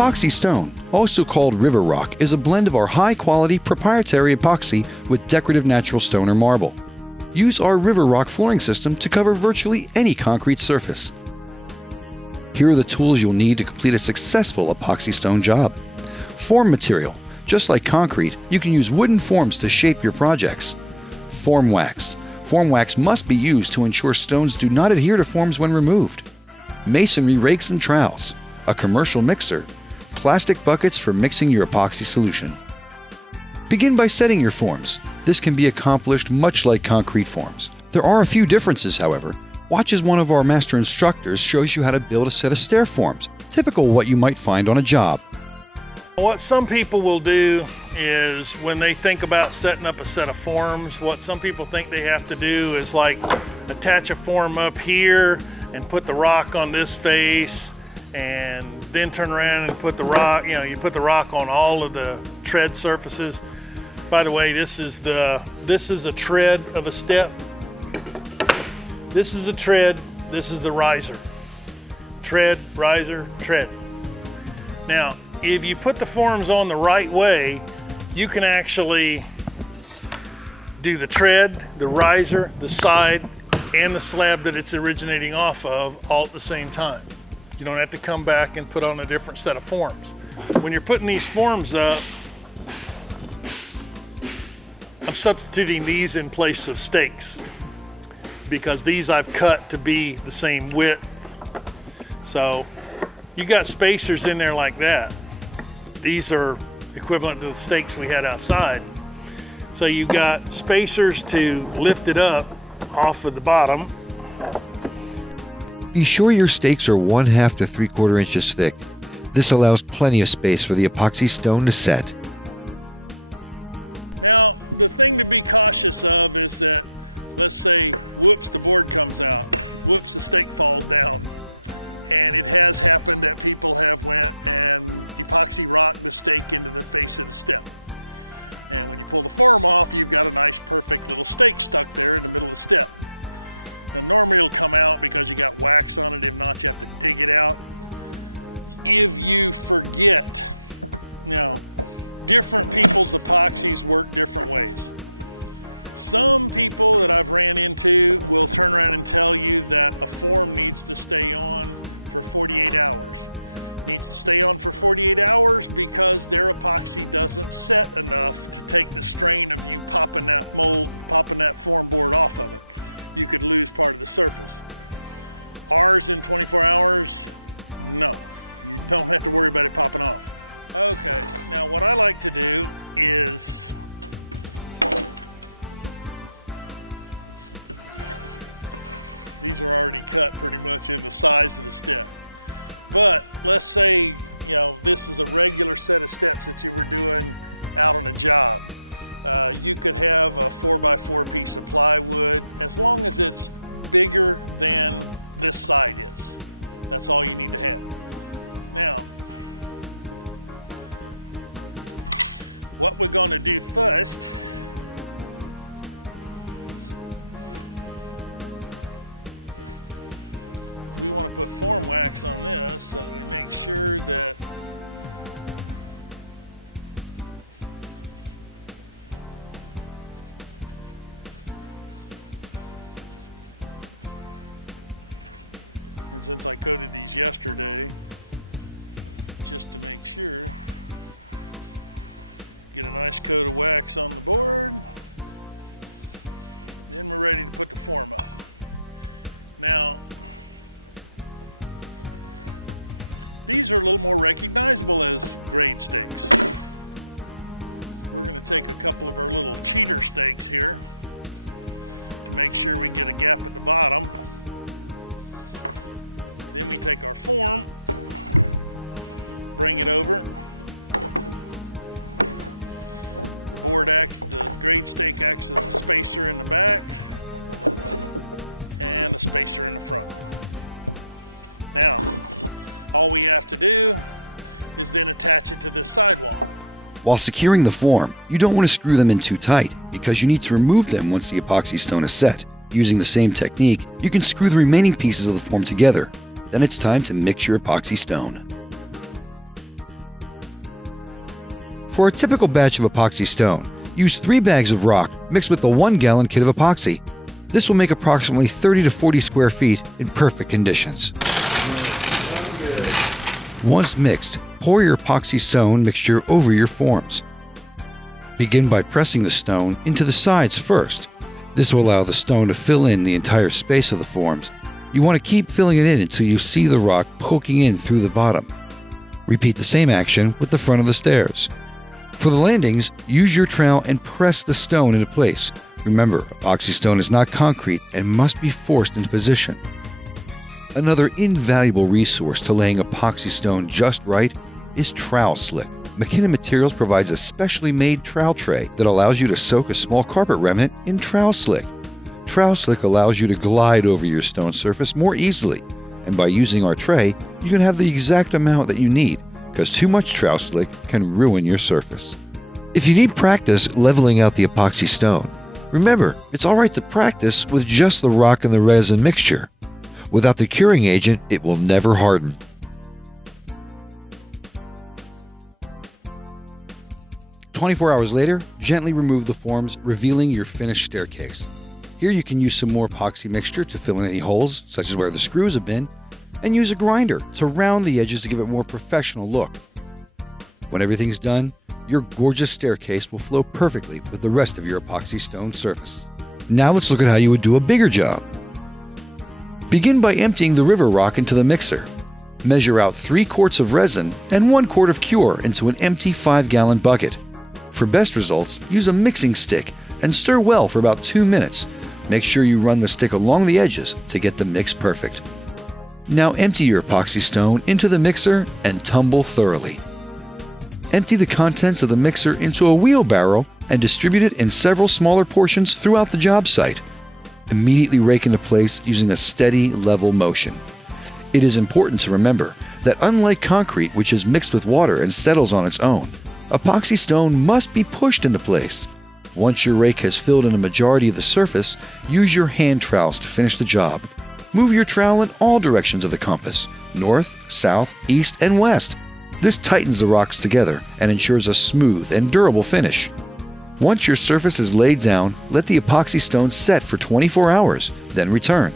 Epoxy stone, also called river rock, is a blend of our high-quality proprietary epoxy with decorative natural stone or marble. Use our river rock flooring system to cover virtually any concrete surface. Here are the tools you'll need to complete a successful epoxy stone job. Form material. Just like concrete, you can use wooden forms to shape your projects. Form wax. Form wax must be used to ensure stones do not adhere to forms when removed. Masonry rakes and trowels. A commercial mixer. Plastic buckets for mixing your epoxy solution. Begin by setting your forms. This can be accomplished much like concrete forms. There are a few differences, however. Watch as one of our master instructors shows you how to build a set of stair forms, typical of what you might find on a job. What some people will do is when they think about setting up a set of forms, what some people think they have to do is like attach a form up here and put the rock on this face and then turn around and put the rock, you put the rock on all of the tread surfaces. By the way, this is a tread of a step. This is a tread, this is the riser. Tread, riser, tread. Now, if you put the forms on the right way, you can actually do the tread, the riser, the side, and the slab that it's originating off of all at the same time. You don't have to come back and put on a different set of forms. When you're putting these forms up, I'm substituting these in place of stakes because these I've cut to be the same width. So you got spacers in there like that. These are equivalent to the stakes we had outside. So you've got spacers to lift it up off of the bottom. Be sure your stakes are 1/2 to 3/4 inches thick. This allows plenty of space for the epoxy stone to set. Now, the thing to be cautious of is that, let's say, whoops, the board comes out. Whoops, the stake falls down. And it has happened that people have went and epoxy rocked the stake into the face of the step. And when you pull the form off, you've got a nice, perfect little stake stuck there in the middle of the step. Now, normally it'll come out because you got wax on it. If not, you have to dig it out. If you forget, different people's epoxies work different ways. Some people that I've ran into will turn around and tell you that a form needs to stay on for 48 hours. Needs to stay on for 48 hours because their epoxy doesn't set enough to take the strain of you popping that form board off of it. You could lose part of the surface. Ours in 24 hours, no. You don't have to worry about it popping off. Okay, now what I like to do is these are already cut pretty much in the size of the step. But let's say, this is a regular set of steps that you were doing out on a job. You could have a 4x4 piece of plywood as long as it's bigger than this side is. That's all you need to have. Now, what we're going to do first we want to put form wax on this so that we make sure that and since I coated these yesterday, just to make sure, get a nice coat of wax on the board, then we're ready to put the form up. Now, these are a little more recognizable as grade stakes. We're going to take a couple of our little cheater stakes here to make sure we get a gap at the bottom. Then we take our form, bring it over. The grade stake acts as a spacer in the back and a spacer in the front. Now, all we have to do is then attach it to this sidewall. While securing the form, you don't want to screw them in too tight because you need to remove them once the epoxy stone is set. Using the same technique, you can screw the remaining pieces of the form together. Then it's time to mix your epoxy stone. For a typical batch of epoxy stone, use 3 bags of rock mixed with the 1-gallon kit of epoxy. This will make approximately 30 to 40 square feet in perfect conditions. Once mixed, pour your epoxy stone mixture over your forms. Begin by pressing the stone into the sides first. This will allow the stone to fill in the entire space of the forms. You want to keep filling it in until you see the rock poking in through the bottom. Repeat the same action with the front of the stairs. For the landings, use your trowel and press the stone into place. Remember, epoxy stone is not concrete and must be forced into position. Another invaluable resource to laying epoxy stone just right is trowel slick. McKrete Materials provides a specially made trowel tray that allows you to soak a small carpet remnant in trowel slick. Trowel slick allows you to glide over your stone surface more easily, and by using our tray, you can have the exact amount that you need, because too much trowel slick can ruin your surface. If you need practice leveling out the epoxy stone, remember, it's alright to practice with just the rock and the resin mixture. Without the curing agent, it will never harden. "24 hours later, gently remove the forms, revealing your finished staircase. Here you can use some more epoxy mixture to fill in any holes, such as where the screws have been, and use a grinder to round the edges to give it a more professional look. When everything's done, your gorgeous staircase will flow perfectly with the rest of your epoxy stone surface. Now let's look at how you would do a bigger job. Begin by emptying the river rock into the mixer. Measure out 3 quarts of resin and 1 quart of cure into an empty 5-gallon bucket. For best results, use a mixing stick and stir well for about 2 minutes. Make sure you run the stick along the edges to get the mix perfect. Now empty your epoxy stone into the mixer and tumble thoroughly. Empty the contents of the mixer into a wheelbarrow and distribute it in several smaller portions throughout the job site. Immediately rake into place using a steady, level motion. It is important to remember that unlike concrete, which is mixed with water and settles on its own, epoxy stone must be pushed into place. Once your rake has filled in a majority of the surface, use your hand trowels to finish the job. Move your trowel in all directions of the compass, north, south, east, and west. This tightens the rocks together and ensures a smooth and durable finish. Once your surface is laid down, let the epoxy stone set for 24 hours, then return.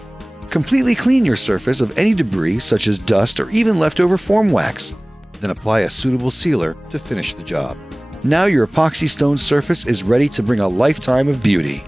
Completely clean your surface of any debris such as dust or even leftover form wax. Then apply a suitable sealer to finish the job. Now your epoxy stone surface is ready to bring a lifetime of beauty.